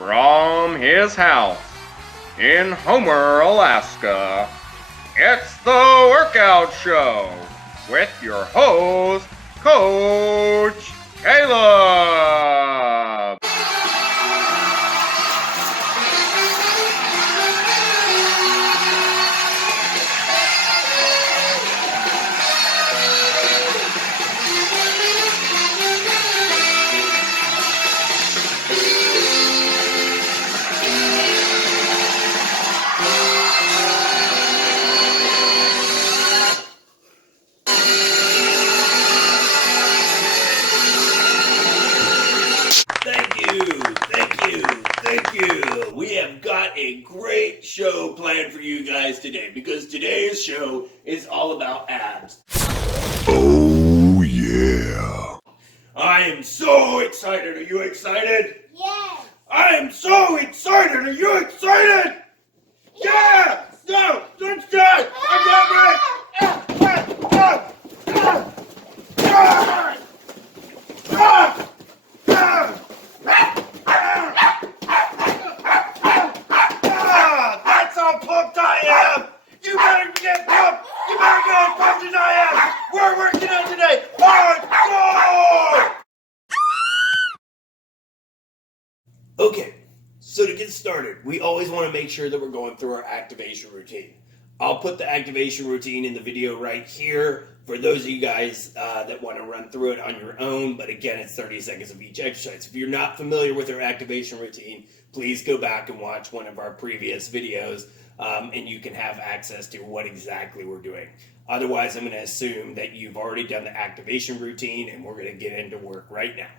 From his house in Homer, Alaska, it's the Workout Show with your host, Coach Caleb. Thank you. We have got a great show planned for you guys today because today's show is all about abs. Oh, yeah. I am so excited. Are you excited? Yes. I am so excited. Are you excited? Yeah! No! Let's do it! I got it! That's how pumped I am! You better get pumped! You better get as pumped as I am! We're working on today! Hardcore! Okay, so to get started, we always want to make sure that we're going through our activation routine. I'll put the activation routine in the video right here for those of you guys that want to run through it on your own, but again, it's 30 seconds of each exercise. If you're not familiar with our activation routine, please go back and watch one of our previous videos, and you can have access to what exactly we're doing. Otherwise, I'm going to assume that you've already done the activation routine, and we're going to get into work right now.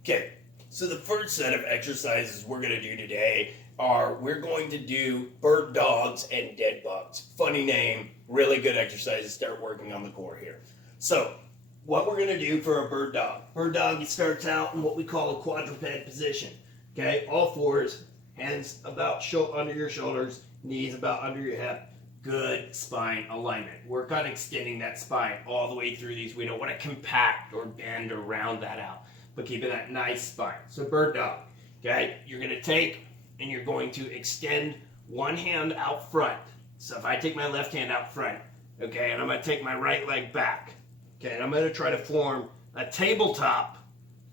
Okay. So the first set of exercises we're going to do today are we're going to do bird dogs and dead bugs. Funny name, really good exercise to start working on the core here. So what we're going to do for a bird dog. Bird dog, it starts out in what we call a quadruped position. Okay, all fours, hands about under your shoulders, knees about under your hip. Good spine alignment. Work on extending that spine all the way through these. We don't want to compact or bend or round that out, but keeping that nice spine. So bird dog, okay? You're going to take and you're going to extend one hand out front. So if I take my left hand out front, okay, and I'm going to take my right leg back, okay, and I'm going to try to form a tabletop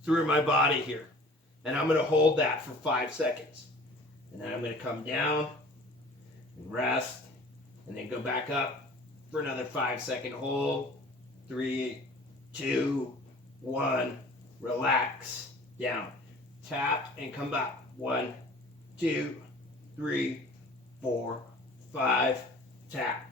through my body here. And I'm going to hold that for 5 seconds. And then I'm going to come down and rest, and then go back up for another 5-second hold. 3, 2, 1. Relax, down, tap, and come back. 1, 2, 3, 4, 5, tap.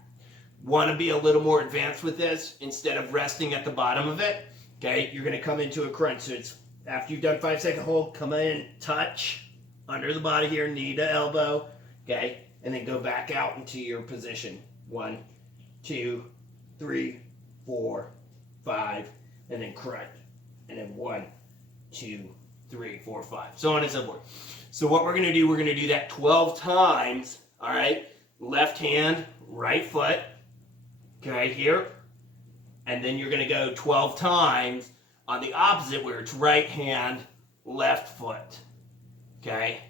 Want to be a little more advanced with this? Instead of resting at the bottom of it, okay, you're going to come into a crunch. So it's after you've done 5-second hold, come in, touch under the body here, knee to elbow, okay, and then go back out into your position. 1, 2, 3, 4, 5, and then crunch. And then 1, 2, 3, 4, 5, so on and so forth. So what we're going to do, we're going to do that 12 times, all right? Left hand, right foot, okay, here. And then you're going to go 12 times on the opposite where it's right hand, left foot, okay?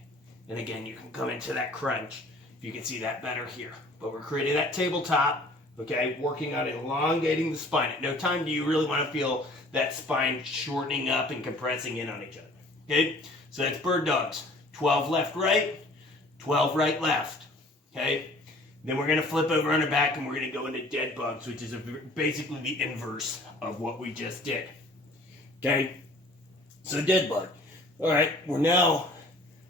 And again, you can come into that crunch if you can see that better here. But we're creating that tabletop, okay, working on elongating the spine. At no time do you really want to feel that spine shortening up and compressing in on each other. Okay, so that's bird dogs. 12 left, right, 12 right, left. Okay, then we're going to flip over on our back and we're going to go into dead bugs, which is basically the inverse of what we just did. Okay, so dead bug. All right, we're now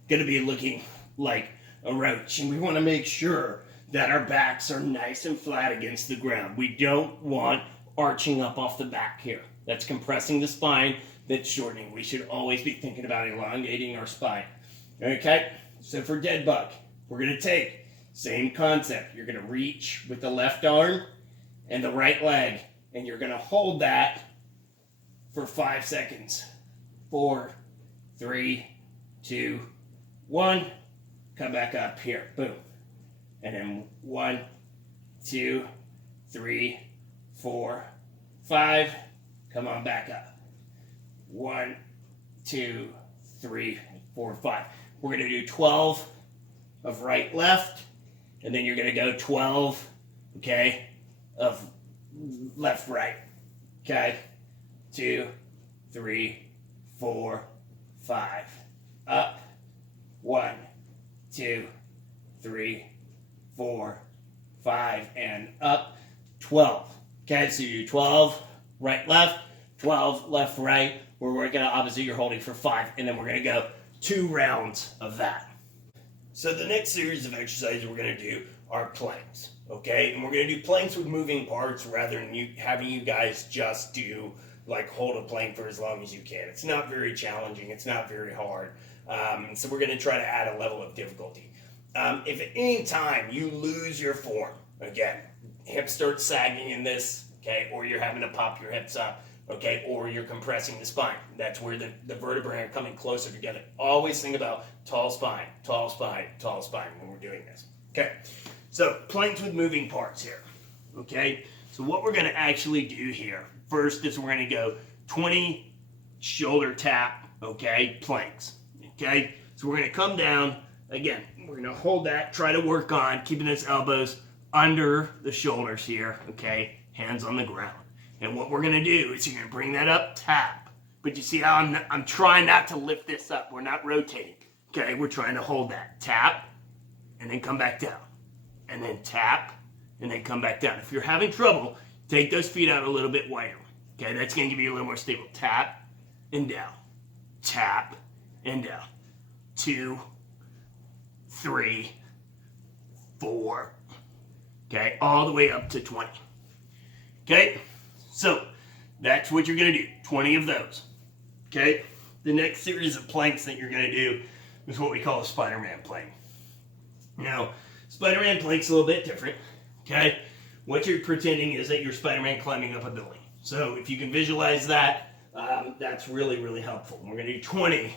going to be looking like a roach, and we want to make sure that our backs are nice and flat against the ground. We don't want arching up off the back here. That's compressing the spine, that's shortening. We should always be thinking about elongating our spine. Okay, so for dead bug, we're going to take, same concept. You're going to reach with the left arm and the right leg, and you're going to hold that for 5 seconds. 4, 3, 2, 1. Come back up here. Boom. And then 1, 2, 3, 4, 5. Come on back up. 1, 2, 3, 4, 5. we're going to do 12 of right, left, and then you're going to go 12, okay, of left, right, okay, 2, 3, 4, 5, up, 1, 2, 3, 4, 5, and up, 12. Okay, so you do 12, right, left, 12, left, right. We're working on opposite, you're holding for 5, and then we're going to go 2 rounds of that. So the next series of exercises we're going to do are planks, okay? And we're going to do planks with moving parts rather than having you guys just do, like, hold a plank for as long as you can. It's not very challenging. It's not very hard. So we're going to try to add a level of difficulty. If at any time you lose your form, again, hips start sagging in this, okay, or you're having to pop your hips up, okay, or you're compressing the spine. That's where the vertebrae are coming closer together. Always think about tall spine, tall spine, tall spine when we're doing this. Okay, so planks with moving parts here, okay? So what we're going to actually do here, first is we're going to go 20 shoulder tap, okay, planks, okay? So we're going to come down, again, we're going to hold that, try to work on keeping those elbows under the shoulders here, okay, hands on the ground. And what we're going to do is you're going to bring that up, tap. But you see how I'm trying not to lift this up. We're not rotating. Okay, we're trying to hold that. Tap, and then come back down. And then tap, and then come back down. If you're having trouble, take those feet out a little bit wider. Okay, that's going to give you a little more stable. Tap, and down. Tap, and down. 2, 3, 4. Okay, all the way up to 20. Okay? So, that's what you're going to do, 20 of those, okay? The next series of planks that you're going to do is what we call a Spider-Man plank. Now, Spider-Man plank's a little bit different, okay? What you're pretending is that you're Spider-Man climbing up a building. So, if you can visualize that, that's really, really helpful. We're going to do 20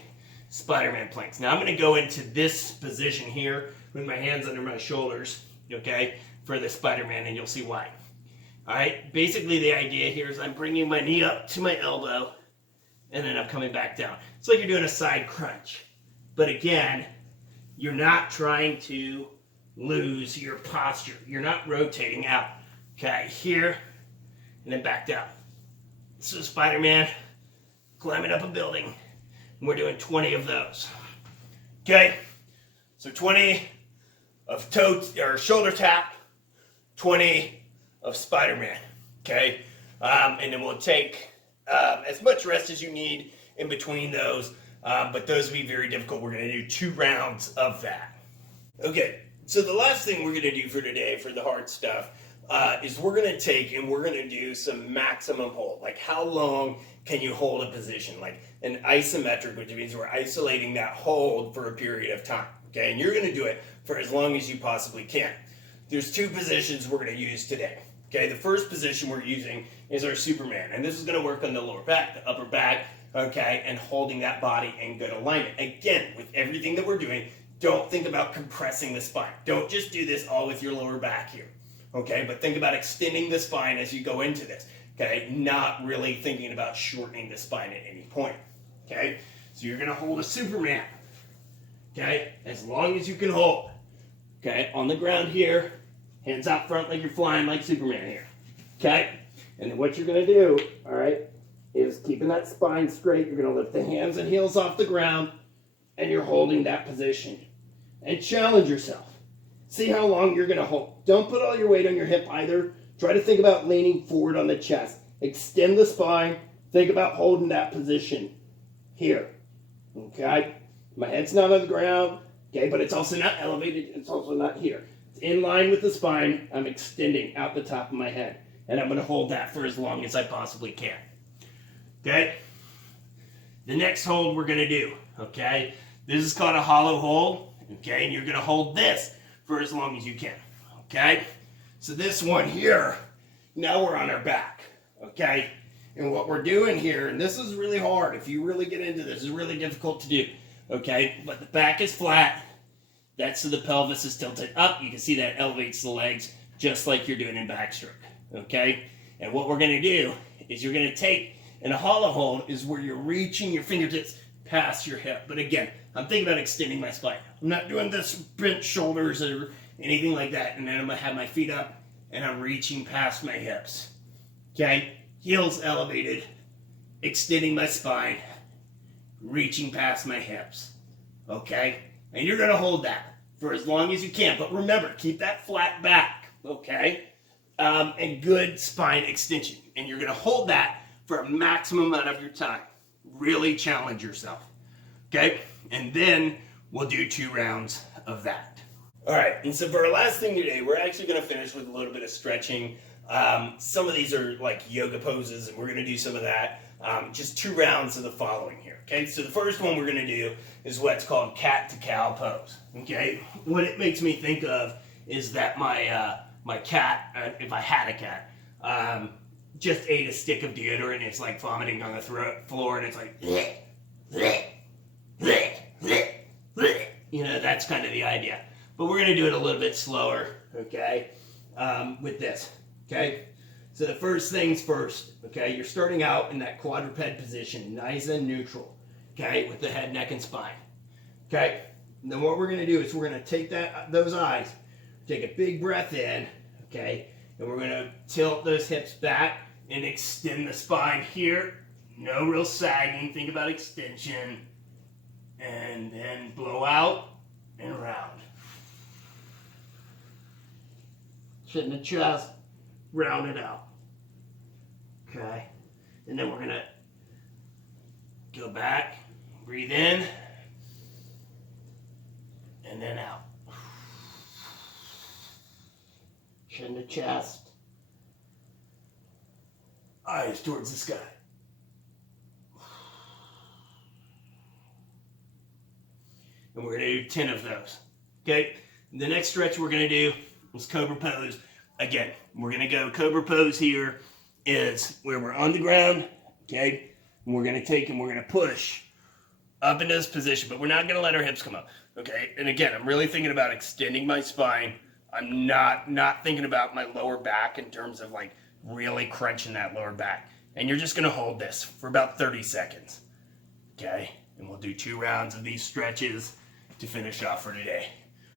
Spider-Man planks. Now, I'm going to go into this position here with my hands under my shoulders, okay, for the Spider-Man, and you'll see why. All right, basically the idea here is I'm bringing my knee up to my elbow, and then I'm coming back down. It's like you're doing a side crunch. But again, you're not trying to lose your posture. You're not rotating out. Okay, here, and then back down. So Spider-Man climbing up a building, and we're doing 20 of those. Okay, so 20 of toe or shoulder tap, 20 of Spider-Man, okay? And then we'll take as much rest as you need in between those, but those will be very difficult. We're going to do 2 rounds of that. Okay, so the last thing we're going to do for today, for the hard stuff, is we're going to take and we're going to do some maximum hold. Like, how long can you hold a position? Like an isometric, which means we're isolating that hold for a period of time, okay? And you're going to do it for as long as you possibly can. There's 2 positions we're going to use today. Okay, the first position we're using is our Superman, and this is going to work on the lower back, the upper back, okay, and holding that body in good alignment. Again, with everything that we're doing, don't think about compressing the spine. Don't just do this all with your lower back here, okay, but think about extending the spine as you go into this, okay, not really thinking about shortening the spine at any point, okay. So you're going to hold a Superman, okay, as long as you can hold, okay, on the ground here. Hands out front like you're flying like Superman here. Okay? And then what you're going to do, all right, is keeping that spine straight. You're going to lift the hands and heels off the ground, and you're holding that position. And challenge yourself. See how long you're going to hold. Don't put all your weight on your hip either. Try to think about leaning forward on the chest. Extend the spine. Think about holding that position here. Okay? My head's not on the ground. Okay, but it's also not elevated. It's also not here. In line with the spine, I'm extending out the top of my head. And I'm going to hold that for as long as I possibly can. Okay? The next hold we're going to do, okay? This is called a hollow hold, okay? And you're going to hold this for as long as you can, okay? So this one here, now we're on our back, okay? And what we're doing here, and this is really hard. If you really get into this, it's really difficult to do, okay? But the back is flat. That's so the pelvis is tilted up. You can see that elevates the legs just like you're doing in backstroke, okay? And what we're going to do is you're going to take, and a hollow hold is where you're reaching your fingertips past your hip. But again, I'm thinking about extending my spine. I'm not doing this bent shoulders or anything like that. And then I'm going to have my feet up and I'm reaching past my hips. Okay? Heels elevated, extending my spine, reaching past my hips. Okay? And you're going to hold that for as long as you can. But remember, keep that flat back. Okay? And good spine extension. And you're going to hold that for a maximum amount of your time. Really challenge yourself. Okay? And then we'll do 2 rounds of that. All right, and so for our last thing today, we're actually going to finish with a little bit of stretching. Some of these are like yoga poses, and we're going to do some of that. Just 2 rounds of the following here. Okay, so the first one we're going to do is what's called cat to cow pose. Okay, what it makes me think of is that my cat, if I had a cat, just ate a stick of deodorant and it's like vomiting on the floor and it's like, bleh, bleh, bleh, bleh, bleh. You know, that's kind of the idea. But we're going to do it a little bit slower, okay, with this, okay? So the first things first, okay, you're starting out in that quadruped position, nice and neutral, okay, with the head, neck, and spine, okay? And then what we're going to do is we're going to take those eyes, take a big breath in, okay, and we're going to tilt those hips back and extend the spine here. No real sagging, think about extension, and then blow out and round. Chin the chest, round it out. Okay. And then we're going to go back, breathe in, and then out. Chin to chest, eyes towards the sky. And we're going to do 10 of those. Okay. The next stretch we're going to do is cobra pose. Again, we're going to go cobra pose here is where we're on the ground, okay? And we're going to take and we're going to push up into this position, but we're not going to let our hips come up, okay? And again, I'm really thinking about extending my spine. I'm not thinking about my lower back in terms of like really crunching that lower back. And you're just going to hold this for about 30 seconds, okay? And we'll do 2 rounds of these stretches to finish off for today.